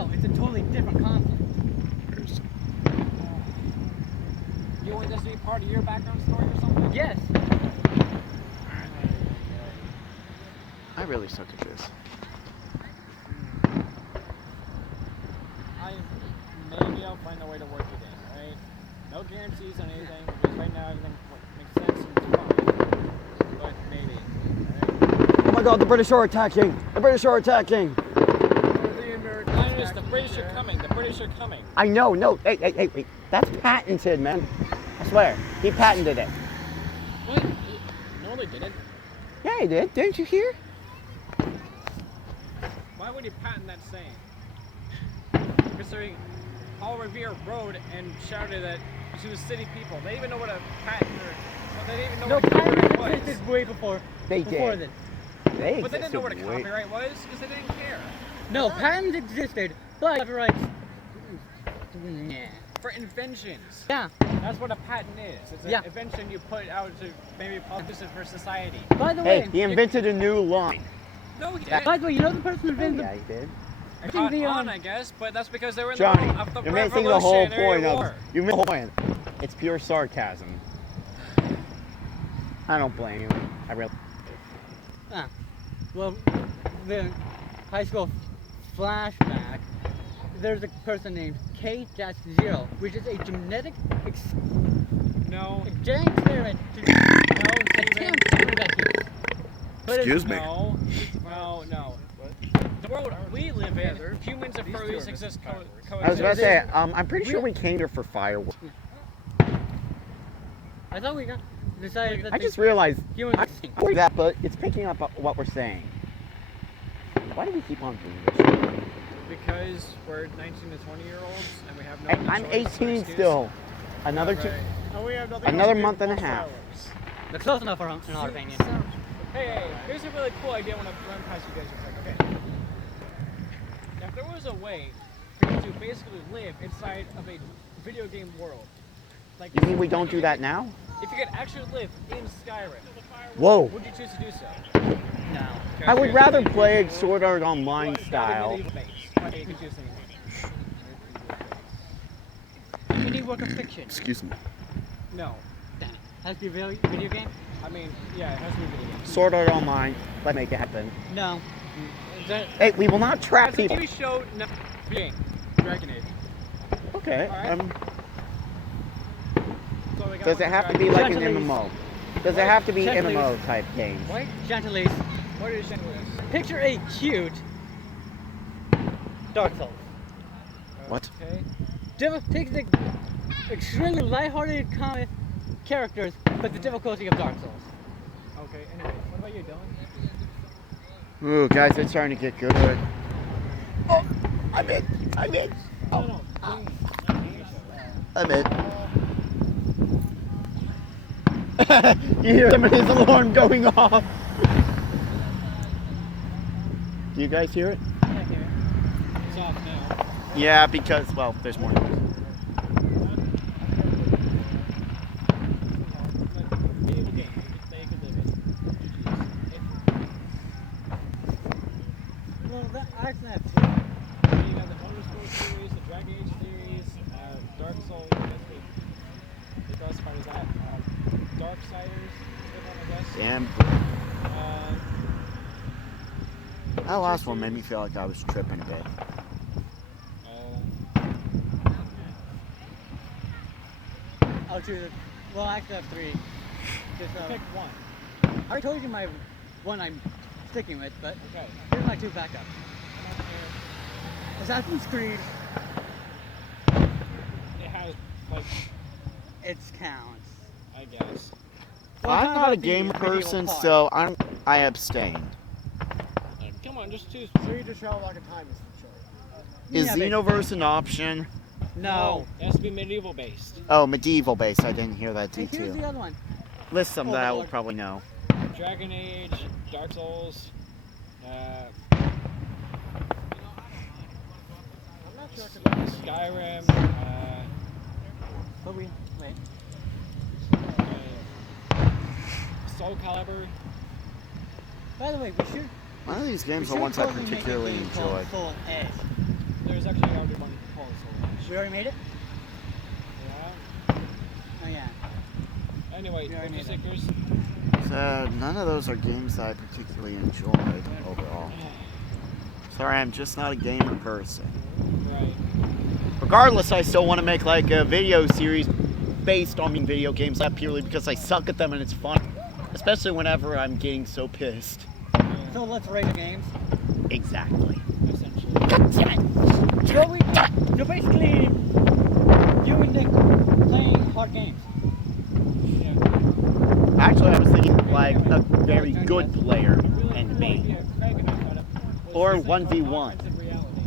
No, it's a totally different conflict. You want this to be part of your background story or something? Yes. I really suck at this. Maybe I'll find a way to work it in, right? No guarantees on anything, because right now everything makes sense and it's fine. But maybe, alright? Oh my god, the British are attacking! The British are attacking! Linus, the British are coming. The British are coming. I know, no. Hey, wait. That's patented, man. I swear. He patented it. What? No, they didn't. Yeah, he did. Didn't you hear? Why would he patent that saying? Considering Paul Revere rode and shouted that to the city people. They even know what a patent or they didn't even know what copyright was. Existed way before. They before did. this. But they didn't know what a copyright was because they didn't care. No, patents existed, but copyrights. Nah. For inventions. Yeah. That's what a patent is. It's an invention you put out to maybe publish it for society. By the way, he invented a new line. No, he didn't. By the way, you know the person who invented Yeah, he did. I caught on, I guess, but that's because they were in Johnny, the middle of the you're missing the whole point war. of you missed the whole point. It's pure sarcasm. I don't blame you. I really. Well, the high school flashback. There's a person named K-0, which is a genetic No. a genetic experiment to attempt to prevent humans. But Excuse me. No. The world we live in, humans and furries exist coexist. I was about to say, I'm pretty sure we came here for fireworks. I thought we decided that I just realized humans I heard that, but it's picking up what we're saying. Why do we keep on doing this? Because we're 19 to 20-year-olds and we have no. Hey, I'm 18 still. Another another month and a half. That's close enough in our opinion. Hey, here's a really cool idea I want to run past you guys real quick. Okay. Now, if there was a way for you to basically live inside of a video game world, like You mean we don't do that now? if you could actually live in Skyrim, Whoa. would you choose to do so? No. I would rather play Sword Art Online style. You could choose anything. Any work of fiction. Excuse me. No. Damn it. Has to be a video game? I mean, yeah, it has to be video games. Sword Art Online. Let's make it happen. No. Hey, we will not trap As a people. TV show, no. Game. Dragon Age. Okay. Alright. So we got Does one it have to Dragon be like an Gently. MMO? Does it have to be Gently. MMO type games? What? Chantilly's. What is Shenmue? Picture a cute Dark Souls. What? Okay. Takes the extremely lighthearted comic characters, but the difficulty of Dark Souls. Okay, anyway, what about you, Dylan? Ooh, guys, it's starting to get good. Oh, I'm in. Oh, No. I'm in. You hear somebody's alarm going off. Do you guys hear it? It's off now. Yeah, because, well, there's more noise. Video game that you could live in. Well, I actually have You got the Underscore series, the Dragon Age series, Dark Souls, the best part is that Darksiders, I guess. Damn. That last one made me feel like I was tripping a bit. I'll choose it. Well, I actually have three. Just, Pick one. I already told you my one I'm sticking with, but Okay. here's my two backups. Assassin's Creed, It has, like, it counts. I guess. Well, I'm talking not a about the gamer medieval person, part. so I abstain. Come on, just choose. So you just travel like a time machine, sure. Is Yeah, basically. Xenoverse an option? No. It has to be medieval based. Oh, medieval based. I didn't hear that And here's the detail. other one. List some that I will Lord. probably know. Dragon Age, Dark Souls, I'm not sure I could Skyrim, But wait. Soul Calibur. By the way, we should. One of these games we are should ones I totally make a particularly game called enjoyed. Soul Edge. There's there's actually already one called Soul Edge. We already made it? Yeah. Oh yeah. Anyway, We already Mr. made it. Stickers. So none of those are games that I particularly enjoyed overall. Sorry, I'm just not a gamer person. Right. Regardless, I still want to make like a video series based on video games, not purely because I suck at them and it's fun. Especially whenever I'm getting so pissed. So let's rate the games. Exactly. Essentially. So basically, you and Nick playing hard games. Yeah. Actually, I was thinking like a very good player Really and cool me. idea Craig and I thought of was Or this thing called 1v1. augmented reality.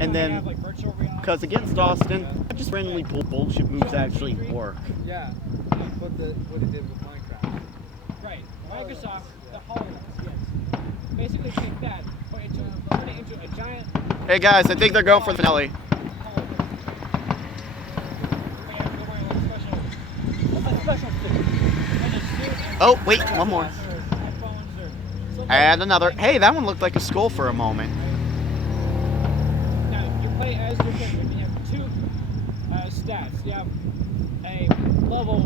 And We then, have, like, virtual reality. because against Austin, I just randomly pull bullshit moves actually work. Yeah, what he did with Minecraft. Right. Microsoft, the HoloLens, yes. Basically take that, turn it into a giant Hey guys, I think they're going for the finale. HoloLens. They're wearing like special What's a special suit? and a suit and Oh, wait, one more. headphones or something. And another. Hey, that one looked like a skull for a moment. Now, you play as your character, and you have two stats. You have a level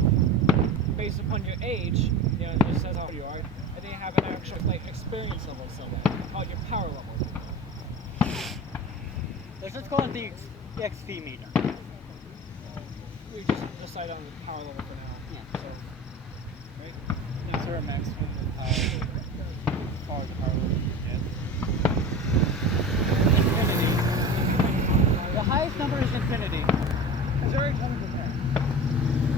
based upon your age, you know, it just says how old you are, and then you have an actual like experience level, so called your power level. Let's just call it the XP meter. We just decide on the power level for now. Yeah. So, right? Now, Is there a maximum power as far as the power level you Infinity. The highest number is infinity. Is there a 20%?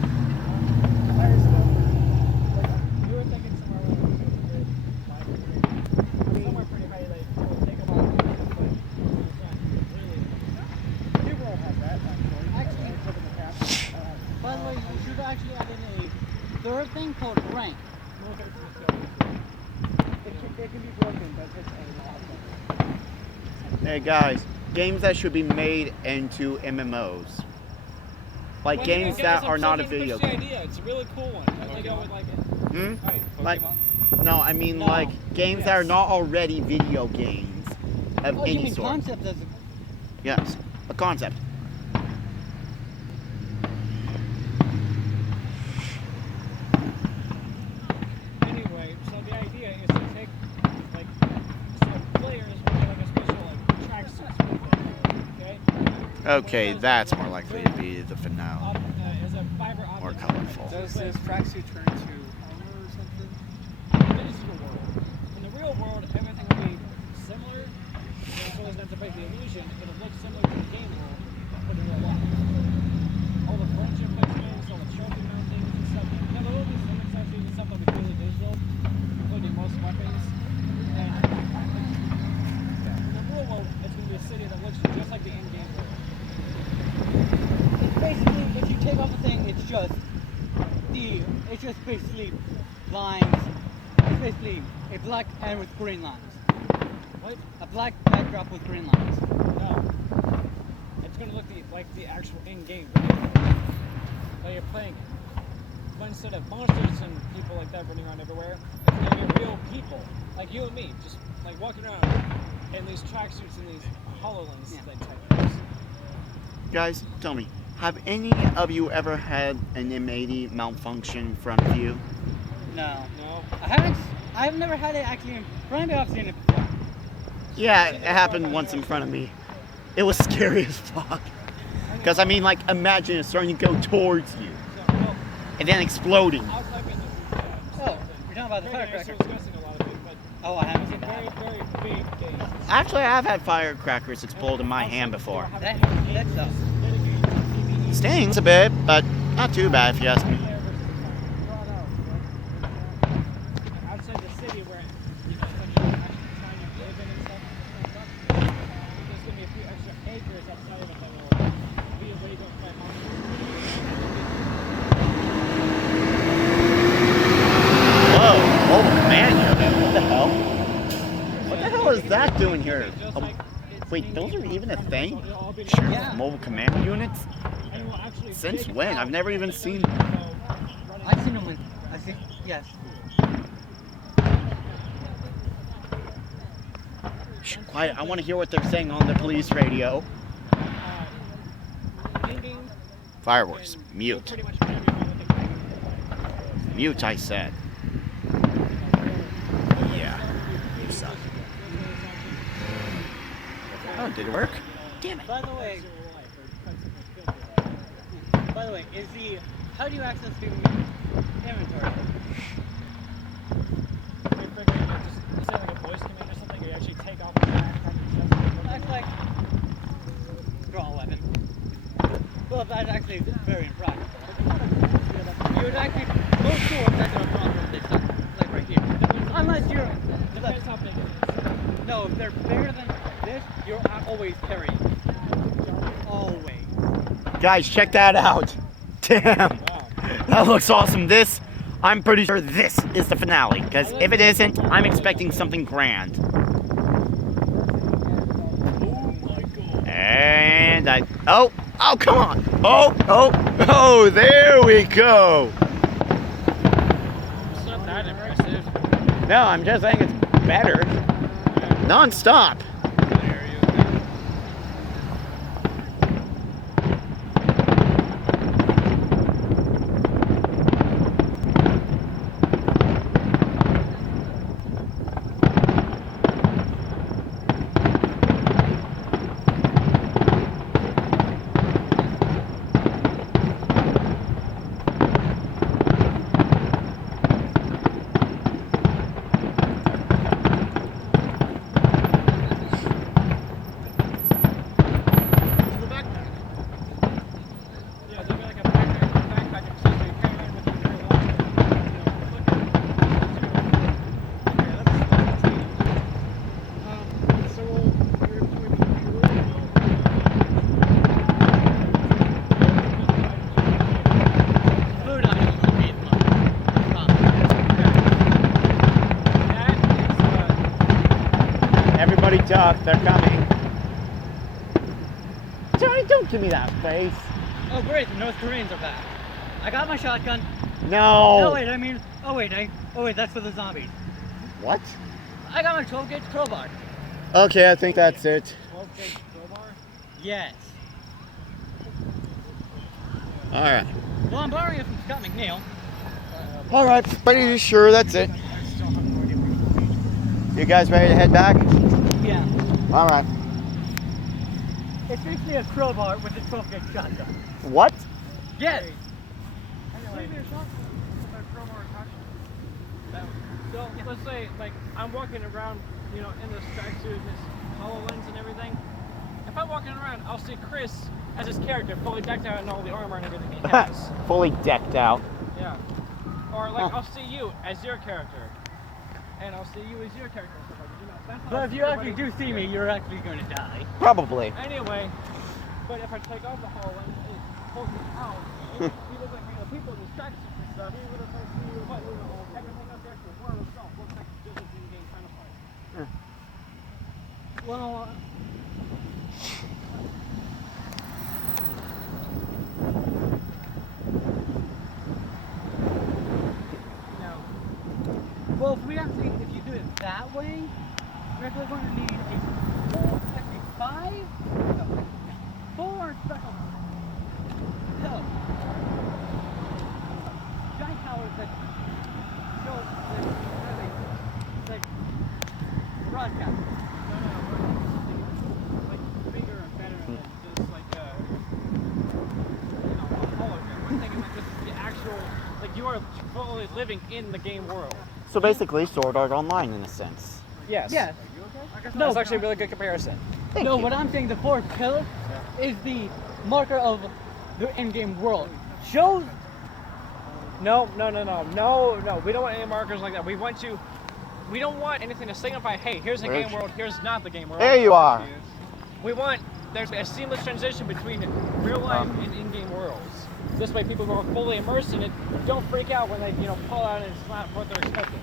you were thinking somewhere around 500, somewhere pretty high, like, it will take about, but it's not really. New World has that, actually. Actually, They put in the cap. by the way, you should actually add in a third thing called rank. It can be broken, but it's a lot better. Hey guys, games that should be made into MMOs. Like Well, games guys, that are I'm not a starting to video push the game. idea. It's a really cool one. I think I would like it. Hmm? Alright, Like, Pokemon? no, I mean No. like games that are Yes. not already video games of Oh, you any mean sort. concept as Yes, a concept. Anyway, so the idea is to take, like, so players will get like a special, like, tracksuits with them, okay? Okay, that's more likely to be the finale. As a fiber optic. More colorful. Does this tracksuit turn into armor or something? This is your world. In the real world, everything will be similar. So as not to break the illusion, it'll look similar to the game world, but in real life. All the furniture placements, all the trophy mountings and stuff. Now, there will be some accessories and stuff that'll be purely digital, including most weapons. And in the real world, it's going to be a city that looks just like the in-game world. it's basically if you take off the thing, it's just basically lines. It's basically a black pen with green lines. What? A black backdrop with green lines. No. It's going to look like the actual in-game video that you're playing. But instead of monsters and people like that running around everywhere, it's going to be real people, like you and me, just like walking around in these tracksuits and these HoloLens Yeah. type things. Guys, tell me, have any of you ever had an M80 malfunction in front of you? No. No? I've never had it actually in front of me. I've seen it before. Yeah, it happened once in front of me. It was scary as fuck. Because, I mean, like, imagine it starting to go towards you So, well, and then exploding. I'll type in the Oh, you're talking about the Very firecracker. discussing a lot of it, but Oh, I haven't it's a seen very, that. very big game. Actually, I have had firecrackers explode in my hand before. That sucks. Stings a bit, but not too bad if you ask me. Outside the city where you know, it's like actually trying to live in and stuff. There's gonna be a few extra acres outside of it that will be illegal to play Whoa, mobile command unit. What the hell? What the hell is that doing here? Just Oh, like it's wait, in-game those are even a content, thing? so it'll all be Sure, Yeah. mobile command units? and it will actually Since dig when? out I've never even the seen- ocean, so running I've seen them when. I think yes. Shh, quiet. I want to hear what they're saying on the police radio. Ding. Fireworks. And Mute. pretty much everything with the game. Mute, I said. Yeah. You suck. Oh, did it work? Damn it. By the way, how do you access the inventory? You're figuring out just is that like a voice command or something? Or you actually take off the backpack and stuff? That's like draw a weapon. Well, that's actually very impractical. You would actually most swords that are drawn from this, like right here. Unless you're Depends how big it is. no, if they're bigger than this, you're always carrying. Always. Guys, check that out. Damn. Wow. That looks awesome. I'm pretty sure this is the finale. Because if it isn't, I'm expecting something grand. And oh, come on. Oh, there we go. It's not that impressive. No, I'm just saying it's better. Non-stop. Food items will be Everybody duck, they're coming. Johnny, don't give me that face. Oh great, the North Koreans are back. I got my shotgun. No. No wait, that's for the zombies. What? I got my 12 gauge crowbar. Okay, I think that's it. 12 gauge crowbar? Yes. All right. Well, I'm borrowing it from Scott McNeil. All right, pretty sure that's it. I still have no idea what page. You guys ready to head back? Yeah. All right. It's basically a crowbar with a 12 gauge shotgun. What? Yes. Anyway, so let's say like I'm walking around, you know, in this tracksuit, this HoloLens and everything. If I'm walking around, I'll see Chris as his character, fully decked out in all the armor and everything he has. Fully decked out. Yeah. Or like I'll see you as your character, and I'll see you as your character. And stuff like that. You know, that's how But if you everybody- actually do see me, you're actually going to die. Probably. Anyway, but if I take off the HoloLens and it pulls me out, you look like the people in these tracksuits and stuff. You would have like everything up there for the world itself looks like just an in-game kind of fight. Well, well, if you do it that way, we're actually going to need four special giant towers that show that broadcast. Like bigger and better than just like a hologram. I'm thinking like this is the actual, like you are fully living in the game world. So basically, Sword Art Online in a sense. Yes. Yes. No, that's actually a really good comparison. No, what I'm saying, the fourth pillar is the marker of the in-game world. Shows. No. We don't want any markers like that. We don't want anything to signify, hey, here's the game world, here's not the game world. There you are. We want there's a seamless transition between real life and in-game worlds. This way people who are fully immersed in it don't freak out when they, pull out and it's not what they're expecting.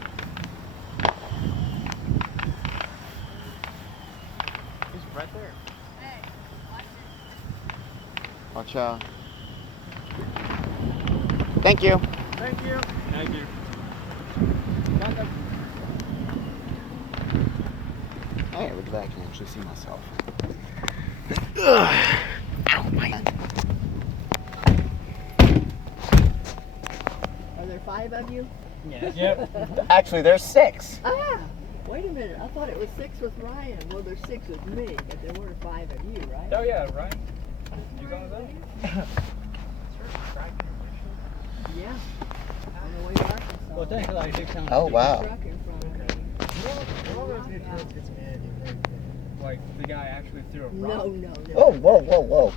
He's right there. Watch out. Thank you. Thank you. Thank you. Hey, look at that. I can actually see myself. Ugh. Ow, my head. Are there 5 of you? Yes. Yep. Actually, there's 6. Ah! Wait a minute. I thought it was 6 with Ryan. Well, there's 6 with me, but there were 5 of you, right? Oh yeah, right. You going with that? Yeah. On the way to Arkansas. Well, thankfully I did count. Oh, wow. Truck in front of me. Like the guy actually threw a rock. No, no, no. Oh, whoa.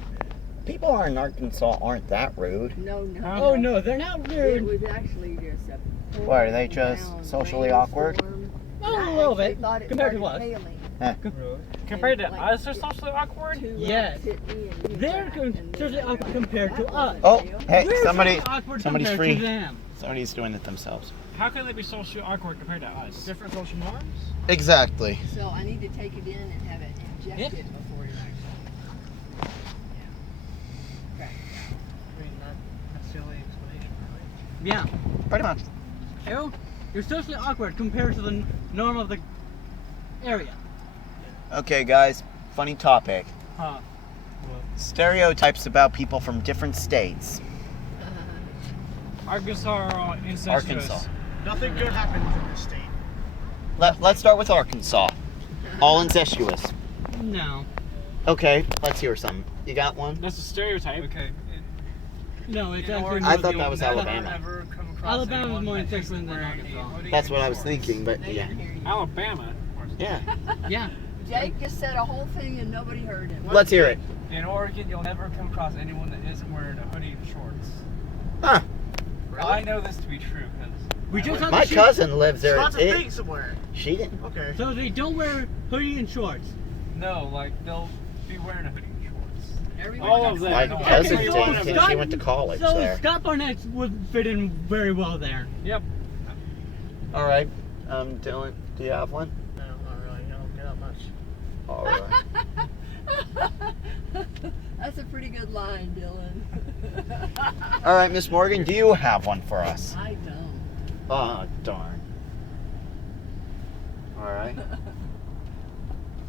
People are in Arkansas aren't that rude. No, no. Oh no, they're not It rude. was actually just a Why, are they just pouring socially down awkward? rainstorm. Oh, And I a little actually bit, thought it compared to started us. hailing. Really? Compared to like, us, they're socially awkward? 2 Yes. rocks hit me and you They're back, con- and socially then awkward I- compared to that us. wasn't Oh, hail. hey, We're somebody, socially awkward somebody's compared free. to them. Somebody's doing it themselves. How can they be socially awkward compared to us? Different social norms? Exactly. So I need to take it in and have it injected before it actually. Yeah. Crack. I mean, that's the only explanation, really. Yeah. Pretty much. Arrow, you're socially awkward compared to the norm of the area. Okay, guys, funny topic. Huh. Stereotypes about people from different states. Arkansas are all incestuous. Arkansas. Nothing good happens in this state. Let's start with Arkansas. All incestuous. No. Okay, let's hear some. You got one? That's a stereotype. Okay. No, it's In actually Oregon, more I thought the- that was Alabama. Never come across Alabama's anyone more that incestuous isn't than wearing a Arkansas. hoodie That's and what I was shorts. thinking, but They yeah. didn't hear you. Alabama. Yeah. Yeah. Jake just said a whole thing and nobody heard it. Let's hear it. In Oregon, you'll never come across anyone that isn't wearing a hoodie and shorts. Huh. I know this to be true because We just had My to shoot- cousin lives there. lots of It- things somewhere. She didn't. Okay. So they don't wear hoodie and shorts. No, like they'll be wearing a hoodie and shorts. Everyone All got of them. My Okay, cousin so did since Scott- she went to college So there. Scott Barnett would fit in very well there. Yep. All right. Dylan, do you have one? No, not really. I don't get out much. All right. That's a pretty good line, Dylan. All right, Miss Morgan, do you have one for us? I don't. Oh, darn. All right.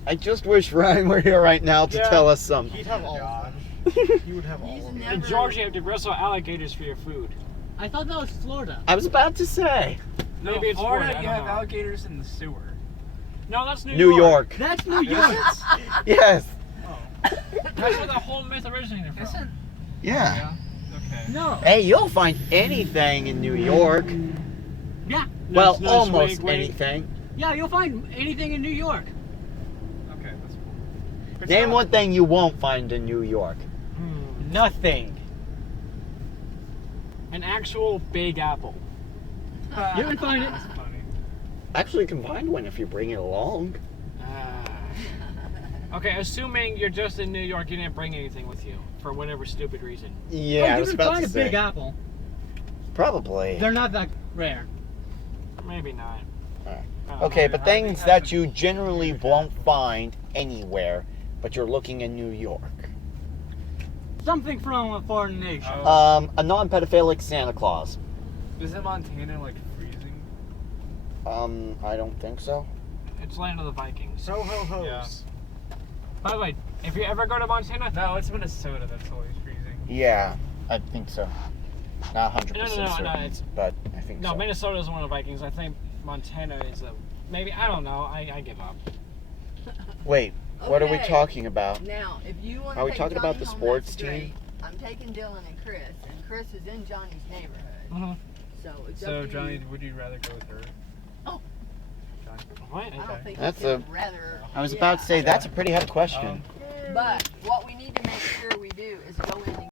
I just wish Ryan were here right now to Yeah. tell us some. He'd have all of them. He would have all He's of them. never- In Georgia, you have to wrestle alligators for your food. I thought that was Florida. I was about to say. No, Maybe it's Florida, Florida, I you don't have know. alligators in the sewer. No, that's New York. That's New York. Yes. That's where the whole myth originated from. Isn't? Yeah. Okay. No. Hey, you'll find anything in New York. Yeah. Well, Nice, nice, almost wink, wink. anything. Yeah, you'll find anything in New York. Okay, that's cool. It's Name not- one thing you won't find in New York. Nothing. An actual Big Apple. You can find it. That's funny. Actually, you can find one if you bring it along. Okay, assuming you're just in New York, you didn't bring anything with you for whatever stupid reason. Yeah, Oh, I you was can about find to a say. Big Apple. Probably. They're not that rare. Maybe not. Alright. I don't know. Okay, but I things think that that's you generally won't find anywhere, but you're looking in New York. Something from a foreign nation. Oh. A non-pedophilic Santa Claus. Isn't Montana like freezing? I don't think so. It's land of the Vikings. So ho hos. Yeah. By the way, if you ever go to Montana, No, it's Minnesota that's always freezing. Yeah, I think so. Not 100% No, certain, it's but I think no. so. Minnesota is one of the Vikings. I think Montana is a maybe. I don't know. I give up. Wait, what are we Okay. talking about? Now, if you want to Are we take talking about Johnny the home, sports that's team? great. I'm taking Dylan and Chris is in Johnny's neighborhood. Mhm. So it's So up to Johnny, you. would you rather go with her? Oh. Johnny. What? I don't Okay. think That's you can rather. I was about to say, yeah. that's a pretty heavy question. But what we need to make sure we do is go in and